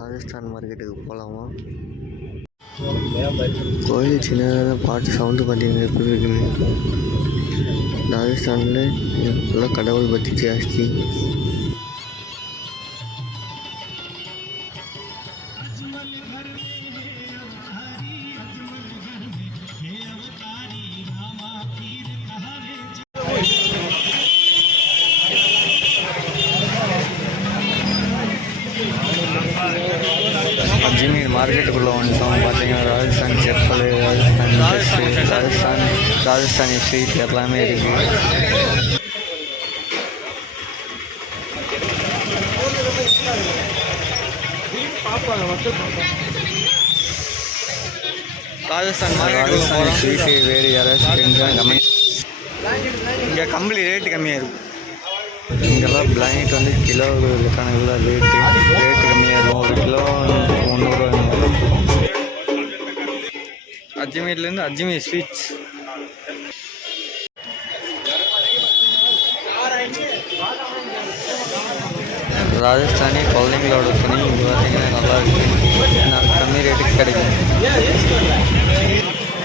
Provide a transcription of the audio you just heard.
ராஜஸ்தான் மார்க்கெட்டுக்கு போகலாமா? கோயில் சின்னதாக பாட்டு சவுண்டு பார்த்தீங்கன்னா எப்படி இருக்குன்னு. ராஜஸ்தானில் ஃபுல்லாக கடவுள் பற்றி ஜாஸ்தி. அஜ்மீர் மார்க்கெட்டுக்குள்ளே வந்துட்டோம். பார்த்தீங்கன்னா ராஜஸ்தான் செப்பல், ராஜஸ்தான் ட்ரெஸ்ஸு, ராஜஸ்தானி ஸ்வீட் எல்லாமே இருக்குது. ராஜஸ்தானி ஸ்வீட்டு வேறு யாராச்சும் தெரிஞ்சால் கம்மி. இங்கே கம்பளி ரேட்டு கம்மியாக இருக்கும். இங்கெல்லாம் பிளாங்கெட் வந்து கிலோ கணக்கில் ரேட்டு கம்மியாக இருக்கும். ஒரு கிலோ 300 அஜ்மீர்லேருந்து அஜ்மீர் ஸ்வீட்ஸ். ராஜஸ்தானி குழந்தைங்களோட துணி இங்கே பார்த்தீங்கன்னா நல்லா இருக்குது. கம்மி ரேட்டுக்கு கிடைக்கும்.